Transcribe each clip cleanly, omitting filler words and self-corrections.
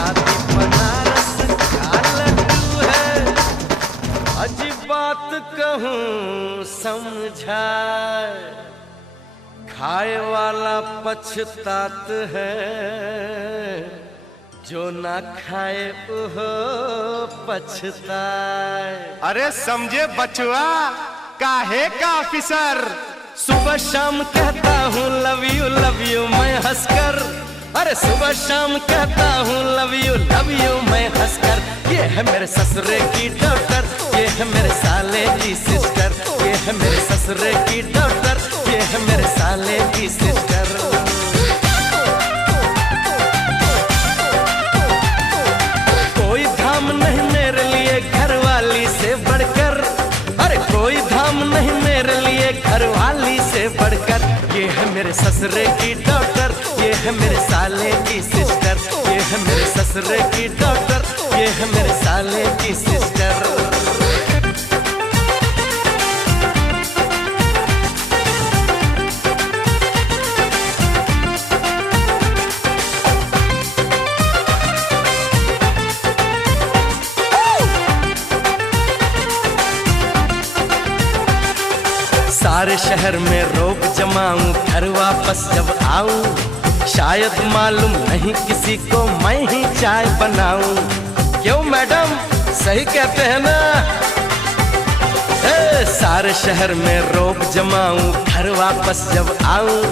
शादी बनारस का लड्डू है, अजीब बात कहूँ समझाए, खाए वाला पछतात है, जो ना खाए वो पछताए। अरे समझे बचुआ, काहे का ऑफिसर? सुबह शाम कहता हूँ लव यू मैं हंसकर, अरे सुबह शाम कहता हूँ लव यू मैं हंसकर। ये है मेरे ससुरे की डॉटर, ये है मेरे साले की सिस्टर, ये है मेरे ससुरे की डॉटर, ये है मेरे साले की सिस्टर। कोई धाम नहीं मेरे लिए घरवाली से बढ़कर, अरे कोई धाम नहीं मेरे लिए घरवाली से बढ़कर। ये है मेरे ससुरे की डॉटर, ये है मेरे साले की सिस्टर, ये है मेरे ससुरे की डॉटर, ये है मेरे साले की सिस्टर। सारे शहर में रोब जमाऊं, घर वापस जब आऊं, शायद मालूम नहीं किसी को मैं ही चाय बनाऊं। क्यों मैडम, सही कहते हैं ना? सारे शहर में रोब जमाऊं, घर वापस जब आऊं,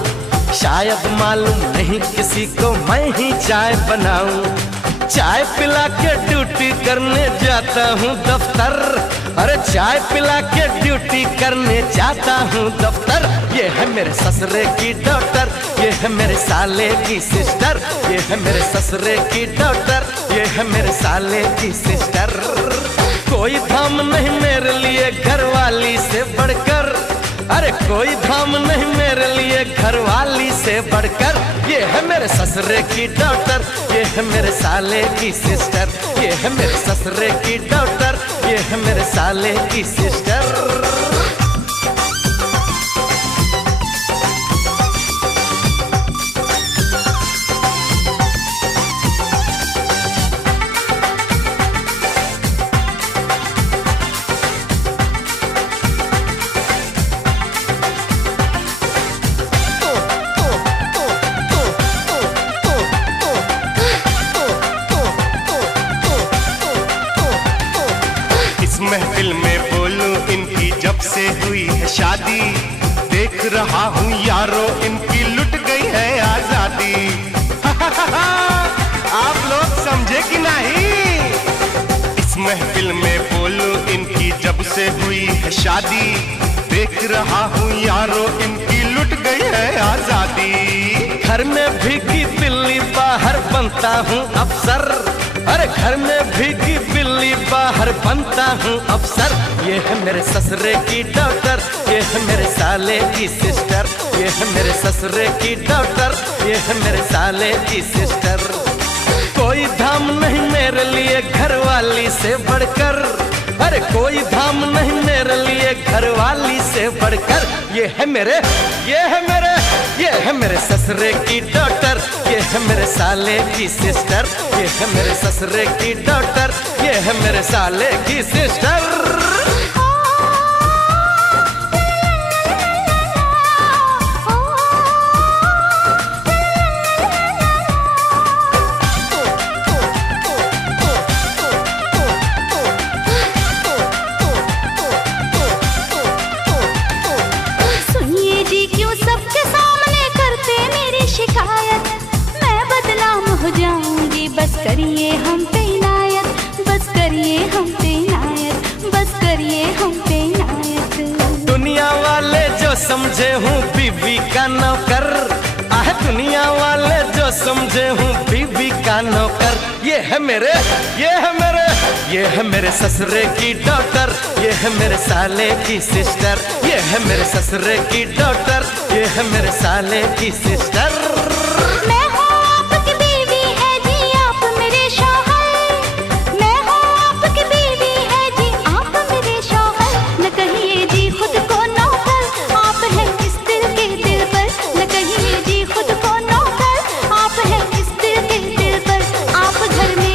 शायद मालूम नहीं किसी को मैं ही चाय बनाऊं। चाय पिला के ड्यूटी करने जाता हूँ दफ्तर, अरे चाय पिला के ड्यूटी करने जाता हूँ दफ्तर। ये है मेरे ससुरे की डॉटर, ये है मेरे साले की सिस्टर, ये है मेरे ससुरे की डॉटर, ये है मेरे साले की सिस्टर। कोई धाम नहीं मेरे लिए घरवाली से बढ़कर, अरे कोई धाम नहीं मेरे लिए घरवाली से बढ़कर। ये है मेरे ससुरे की डॉटर, ये है मेरे साले की सिस्टर, ये है मेरे ससुरे की डॉटर, ये है मेरे साले की सिस्टर। महफिल में बोलूं इनकी जब से हुई है शादी, देख रहा हूँ यारो इनकी लुट गई है आजादी। आप लोग समझे कि नहीं? इस महफिल में बोलूं इनकी जब से हुई है शादी, देख रहा हूँ यारो इनकी लुट गई है आजादी। घर में भीगी बिल्ली बाहर बनता हूँ अफसर, अरे घर में भीगी बिल्ली बाहर बनता हूँ अफसर। ये है मेरे ससुरे की डॉटर, ये है मेरे साले की सिस्टर, ये है मेरे ससुरे की डॉटर, ये है मेरे साले की सिस्टर। कोई धाम नहीं मेरे लिए घरवाली से बढ़कर, अरे कोई धाम नहीं मेरे लिए घरवाली से बढ़कर। ये है मेरे, ये है मेरे, ये है मेरे ससुरे की डॉटर, ये है मेरे साले की सिस्टर, ये है मेरे ससुरे की डॉटर, ये है मेरे साले की सिस्टर। बस करिए हम पे इनायत, बस करिए हम पे इनायत, बस करिए हम पे इनायत। दुनिया वाले जो समझे हूँ बीवी का नौकर, आह दुनिया वाले जो समझे हूँ बीवी का नौकर। ये है मेरे, ये है मेरे, ये है मेरे ससुरे की डॉटर, ये है मेरे साले की सिस्टर, ये है मेरे ससुरे की डॉटर, ये है मेरे साले की सिस्टर। घर में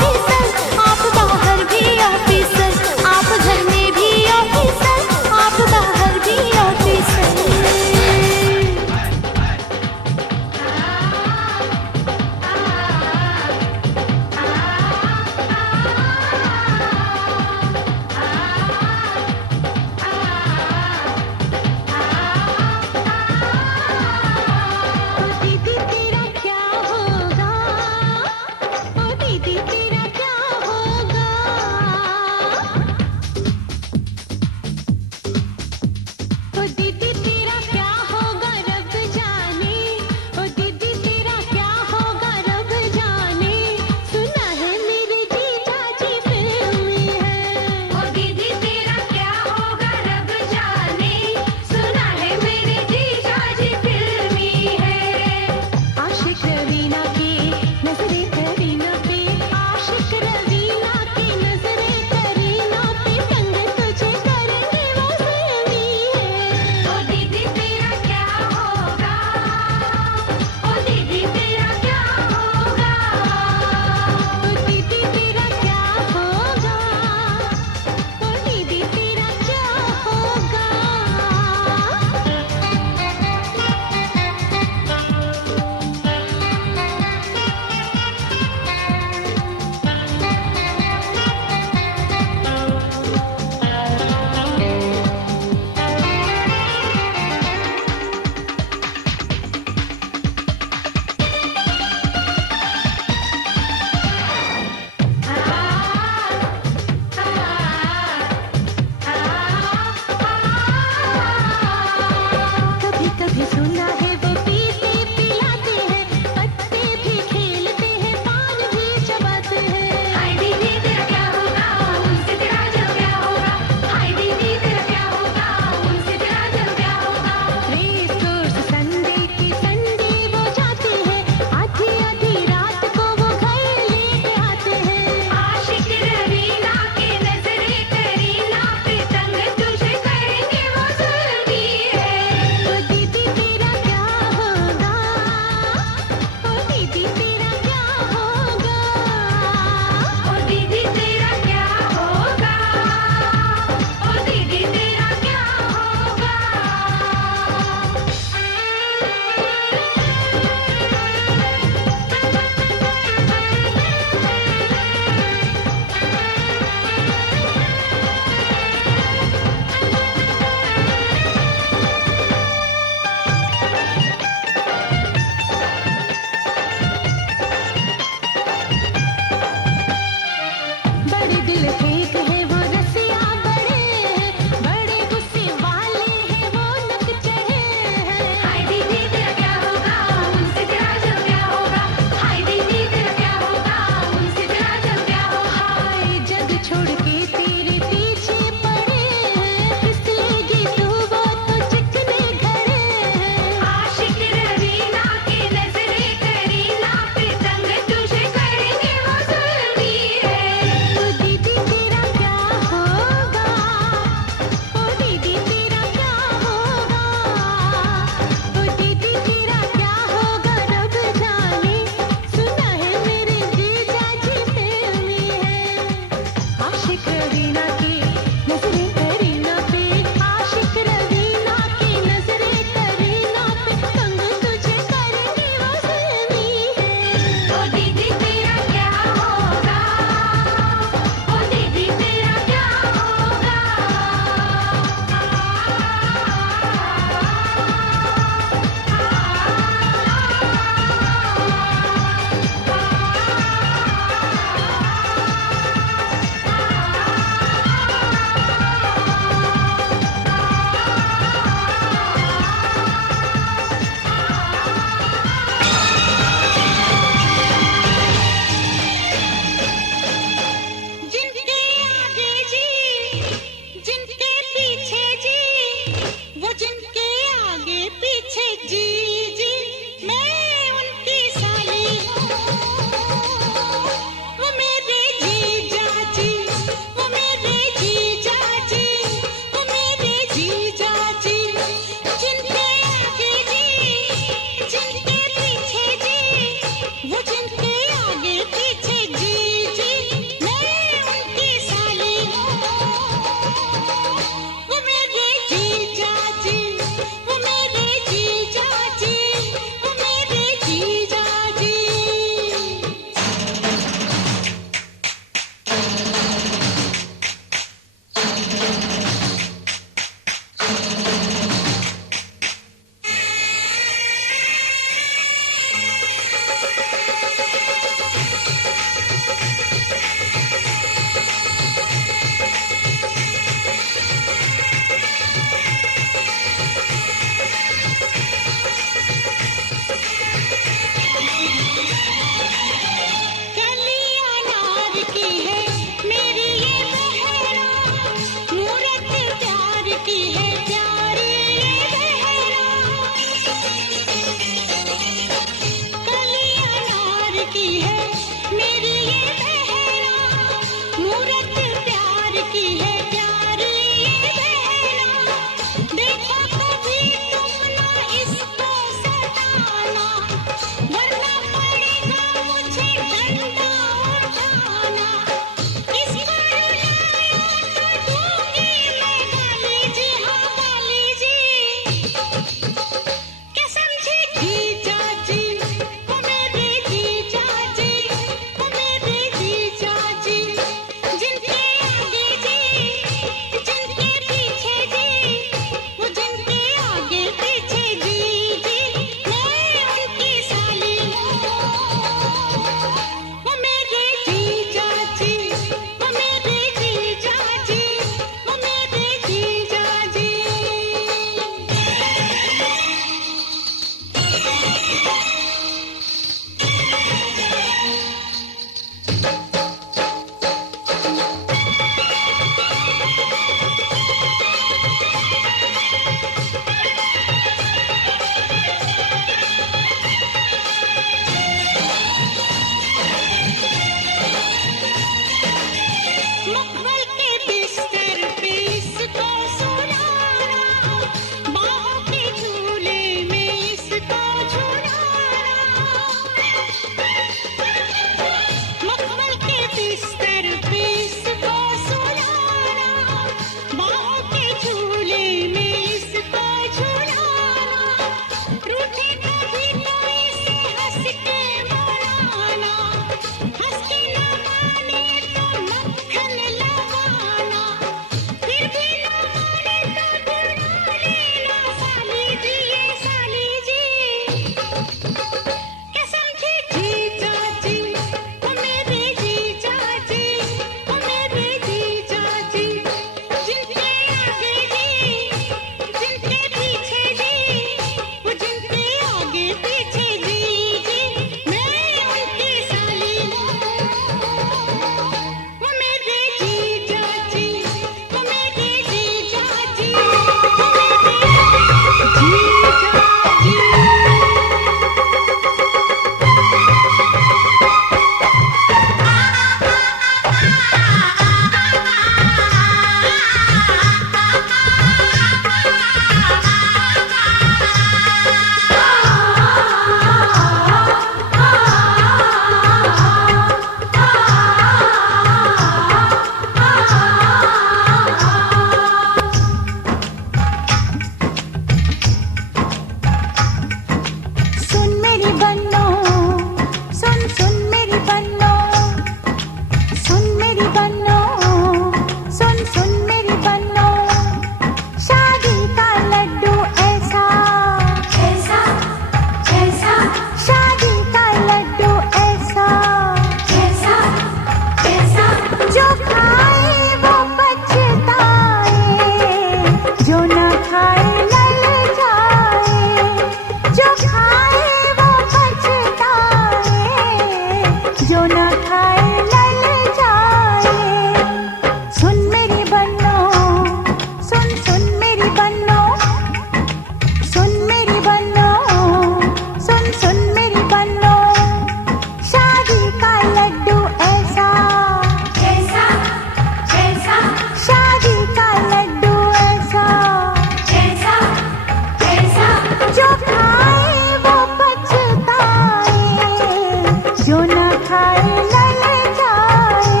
जो ना खाए ललचाए,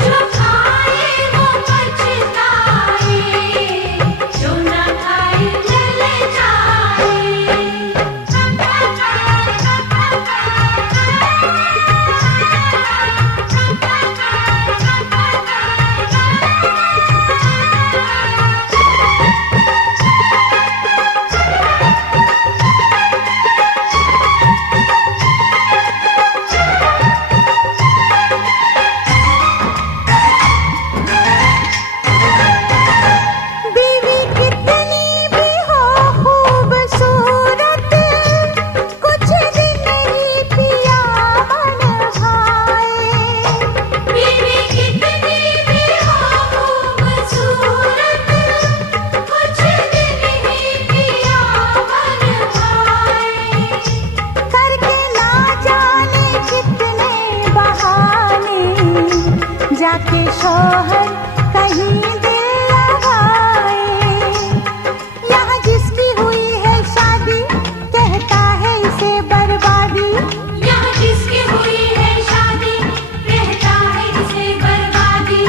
जो खाए वो पछताए, जो ना खाए ललचाए। जाके शौहर कहीं दिल लगाए, यहाँ जिसकी हुई है शादी कहता है इसे बर्बादी, यहाँ जिसकी हुई है शादी कहता है इसे बर्बादी।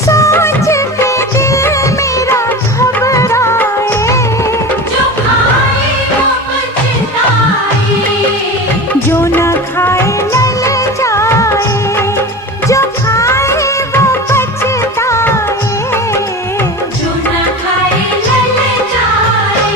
सोच के दिल मेरा घबराए, जो खाए वो पछताए, जो ना खाए ललचाए, जो खाए वो पछताए, जो ना खाए ललचाए।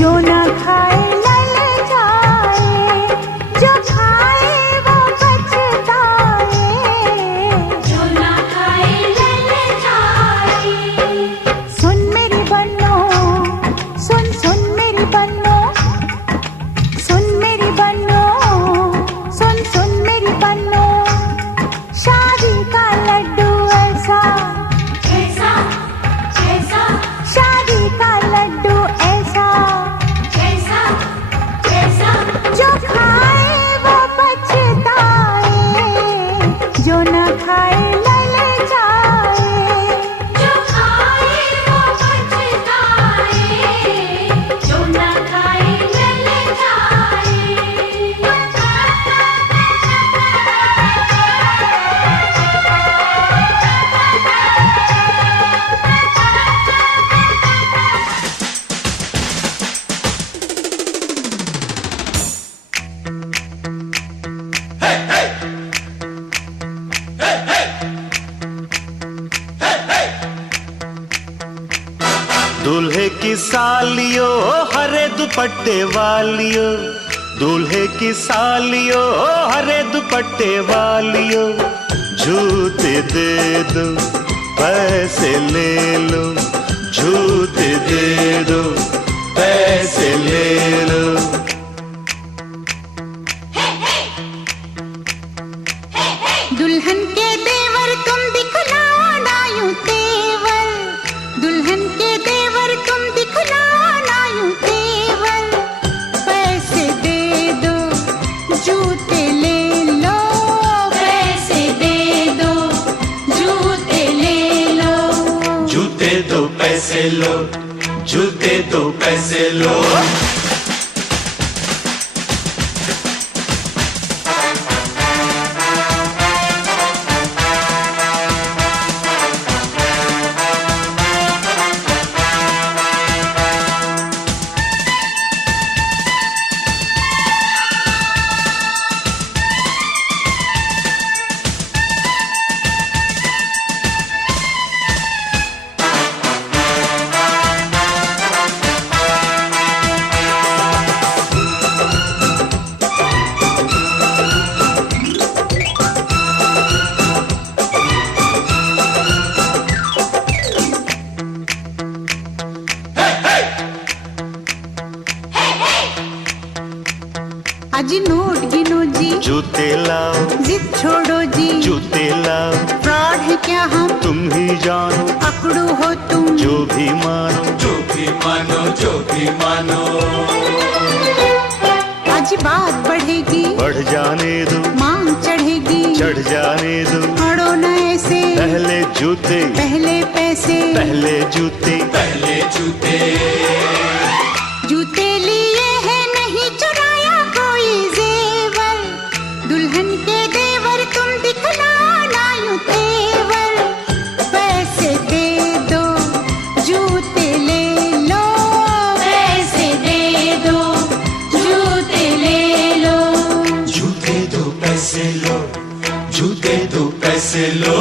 जो ना खाए ललचाए, जो खाए वो पछताए, जो ना खाए ललचाए। सुन मेरी बन्नो, सुन सुन मेरी बन्नो, सुन मेरी बन्नो, सुन सुन मेरी बन्नो। शादी का लड्डू ऐसा ऐसा ऐसा, शादी का लड्डू ऐसा जो खाए वो पछताए, जो ना खाए ललचाए, जो खाए वो पछताए, जो ना खाए ललचाए। दूल्हे की सालियो हरे दुपट्टे वालियो, दूल्हे की सालियो हरे दुपट्टे वालियो। जूते दे दो पैसे ले लो, जूते दे दो पैसे ले लो। दुल्हन के देवर तुम दिखलाओ ना यूं तेवर, दुल्हन के देवर तुम दिखलाओ ना यूं तेवर। पैसे पैसे लो, जूते दो पैसे लो। अजी नोट गिनो जी, जूते लाओ, जिद छोड़ो जी, जूते लाओ। फ्रॉड है क्या हम, तुम ही जानो, पकड़ो हो तुम, जो भी मानो, जो भी मानो, जो भी मानो। अजी बात बढ़ेगी, बढ़ जाने दो, मांग चढ़ेगी, चढ़ जाने दो। अड़ो न ऐसे, पहले जूते, पहले पैसे, पहले जूते, पहले जूते। जूते लिए हैं नहीं चुराया कोई जेवर, दुल्हन के देवर तुम दिखलाना यूं तेवर। पैसे दे दो, जूते ले लो, पैसे दे दो, जूते ले लो। जूते दो पैसे लो, जूते दो पैसे लो।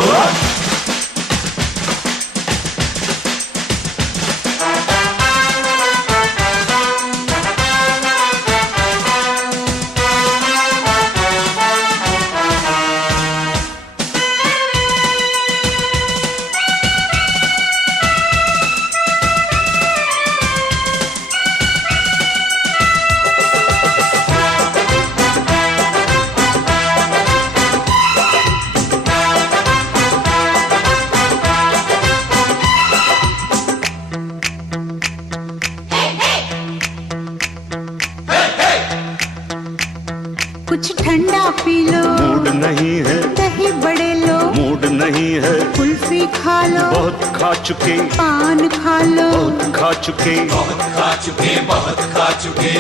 कुछ ठंडा पी लो, मूड नहीं है, दही बड़े लो, मूड नहीं है। कुल्फी खा लो, बहुत खा चुके, पान खा लो, बहुत खा चुके, बहुत खा चुके, बहुत खा चुके।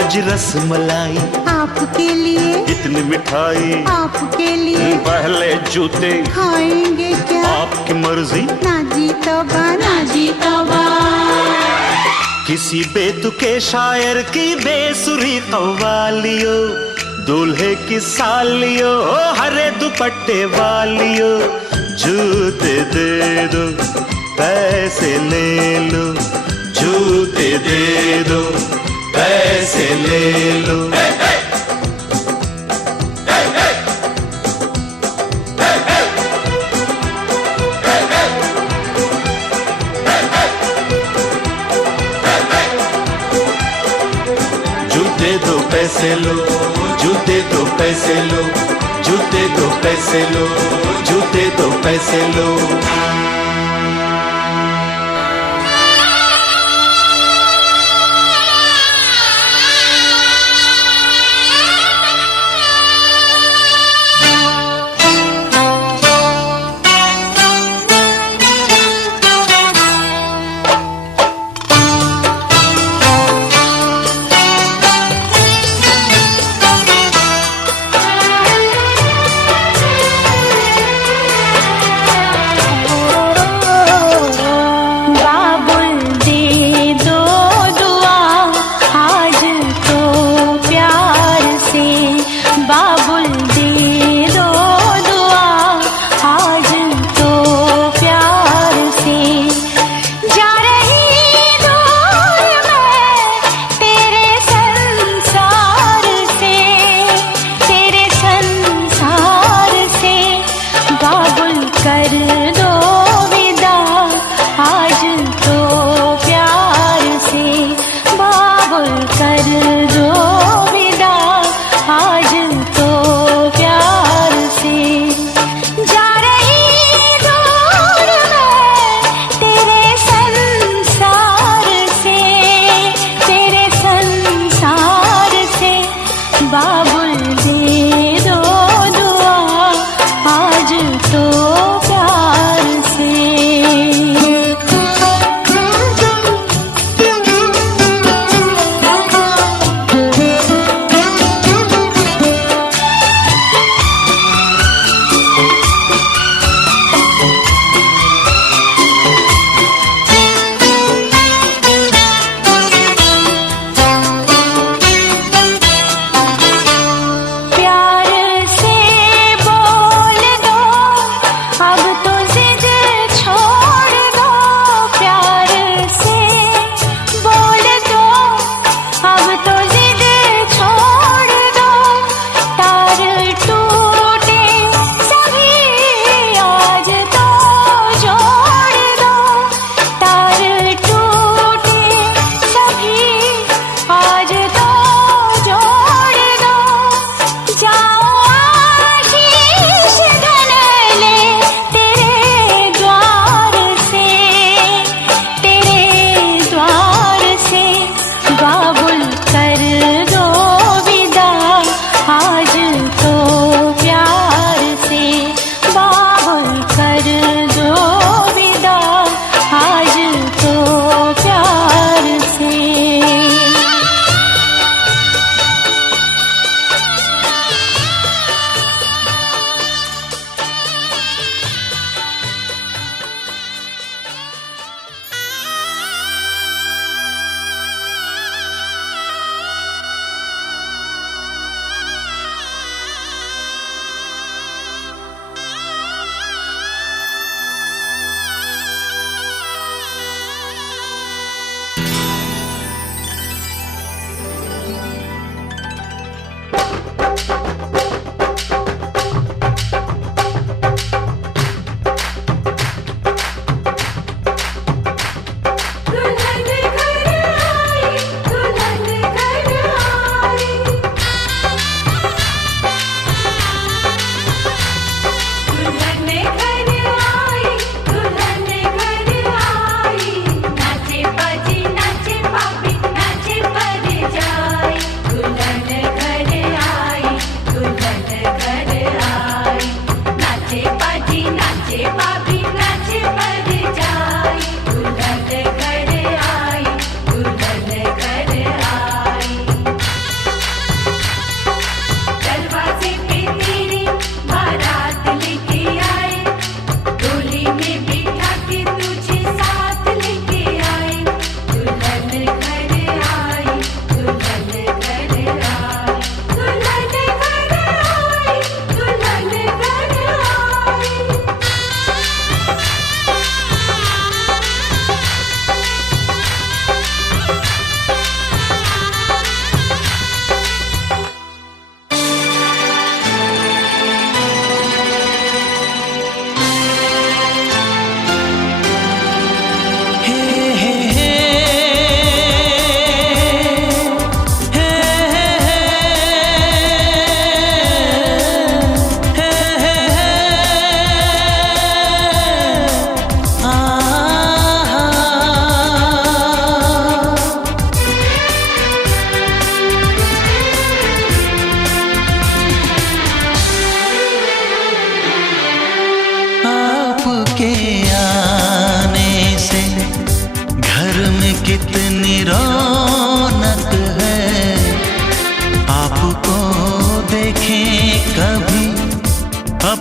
अज रस मलाई, आपके लिए, इतनी मिठाई, आपके लिए। पहले जूते, खाएंगे क्या, आपकी मर्जी। ना जी तौबा, ना जी तौबा। किसी बेतुके शायर की बेसुरी कव्वालियो, दूल्हे की सालियो, हरे दुपट्टे वालियो। जूते दे दो, पैसे ले लो, जूते दे दो, पैसे ले लो। जूते दो पैसे लो, जूते दो पैसे लो, जूते दो पैसे लो, जूते दो पैसे लो। तो प्यार से।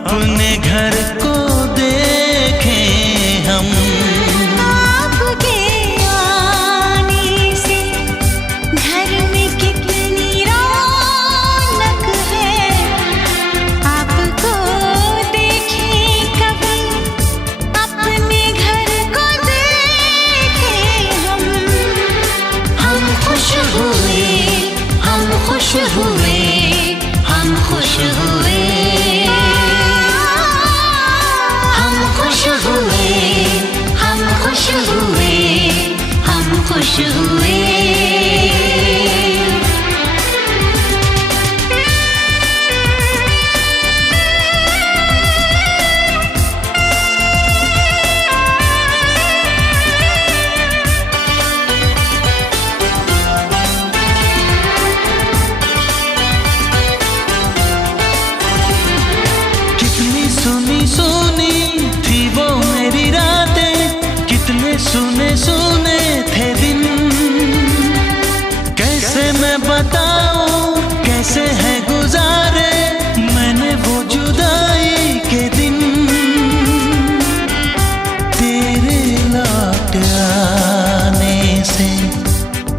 अपने घर को देखें हम। आपके आने से घर में कितनी रौनक है, आपको देखें कभी अपने घर को देखें हम। हम खुश हुए, हम खुश हुए, हम खुश हुए, हम खुश हुए, हम खुश हुए, हम खुश हुए। सुनी सुनी थी वो मेरी रातें, कितने सुने सुने थे दिन। कैसे मैं बताऊं कैसे है गुजारे मैंने वो जुदाई के दिन। तेरे लौट आने से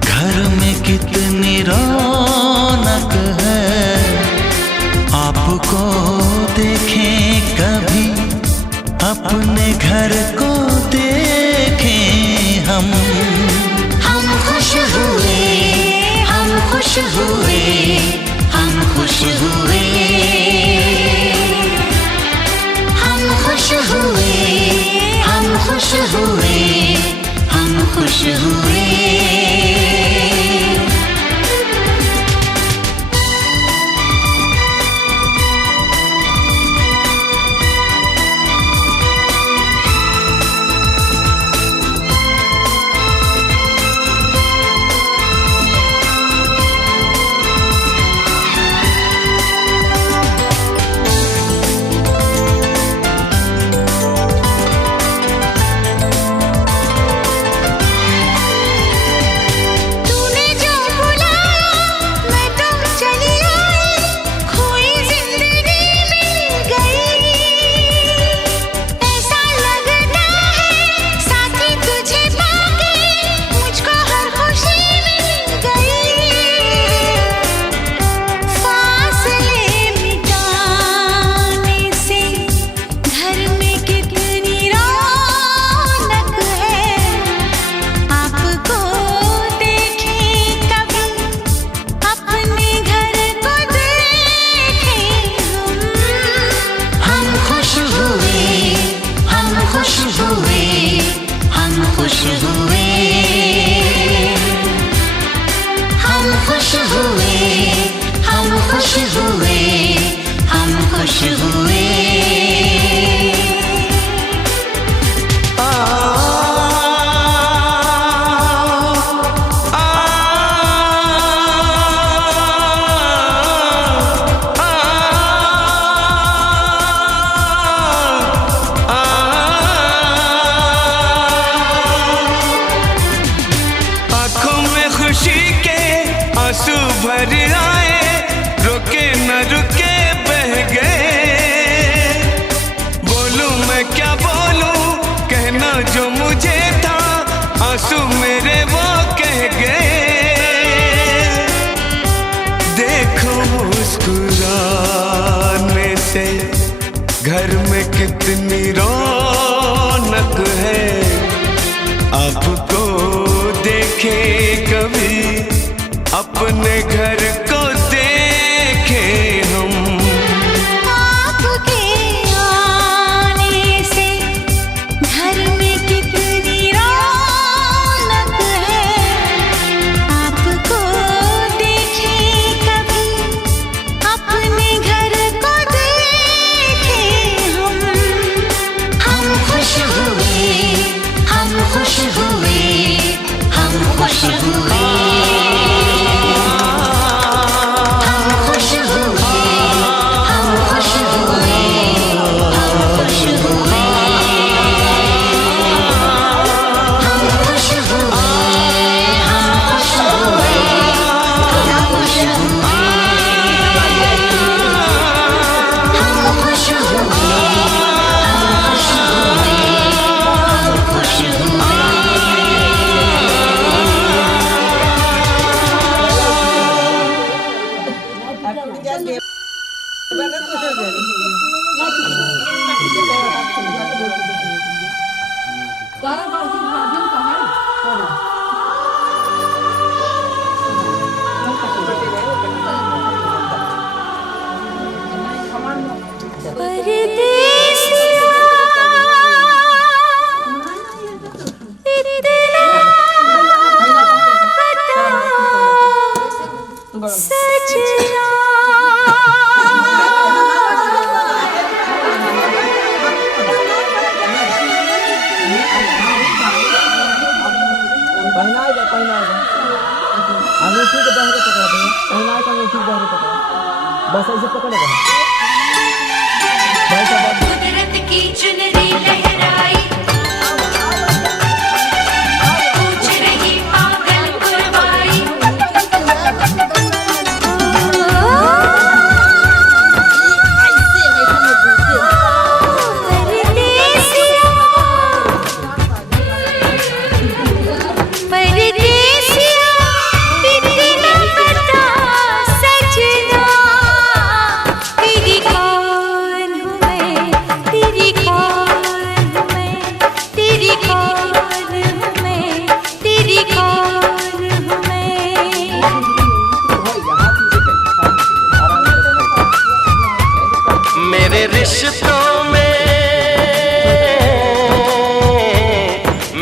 घर में कितनी रौनक है, आपको देखें कभी अपने घर को देखें हम। हम खुश हुए, हम खुश हुए, हम खुश हुए, हम खुश हुए, हम खुश हुए, हम खुश हुए। आंसू भर आए, रुके न रुके बह गए। बोलूं मैं क्या बोलूं, कहना जो मुझे था, आंसू मेरे वो कह गए। देखो मुस्कुराने से घर में कितनी रौनक है, आपको देखे कभी अपने घर को देखें हम। आपके आने से घर में कितनी रौनक है, आपको देखें कभी अपने घर को देखें हम। हम खुश हुए, हम खुश हुए, हम खुश हुए। बस ऐसे पकड़ेगा। कुदरत की चुनरी लहराई, पूछ रही पागल कुर्बाई।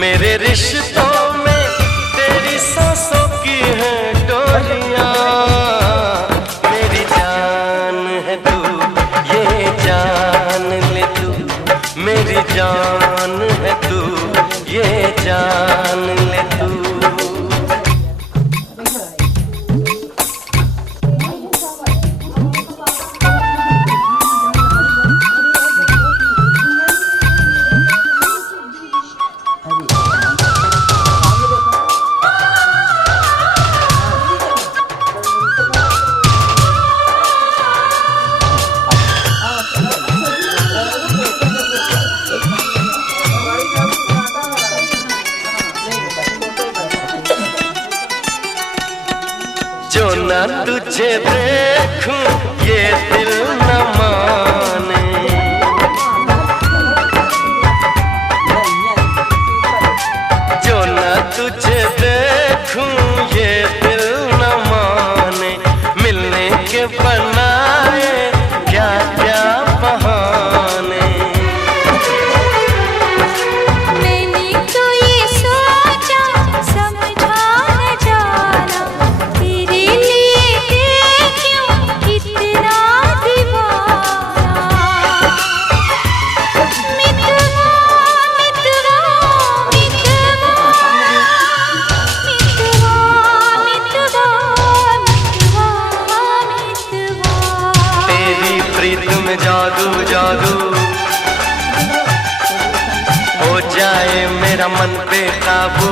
मेरे रिश्तों में तेरी सांसों की है डोरियां। मेरी जान है तू, ये जान ले तू। मेरी जान है तू, ये जान ले तू। जो ना तुझे देखूं ये दिल न माने। जो ना तुझे देखूं ये दिल न माने। मिलने के बनाए क्या क्या बहाने। मैंने तो ये सोचा समझा न जाना, तेरे लिए क्यों कितना दीवाना। मितवा मितवा मितवा मितवा मितवा मितवा। तेरी प्रीत में जादू जादू हो जाए मेरा मन बेकाबू।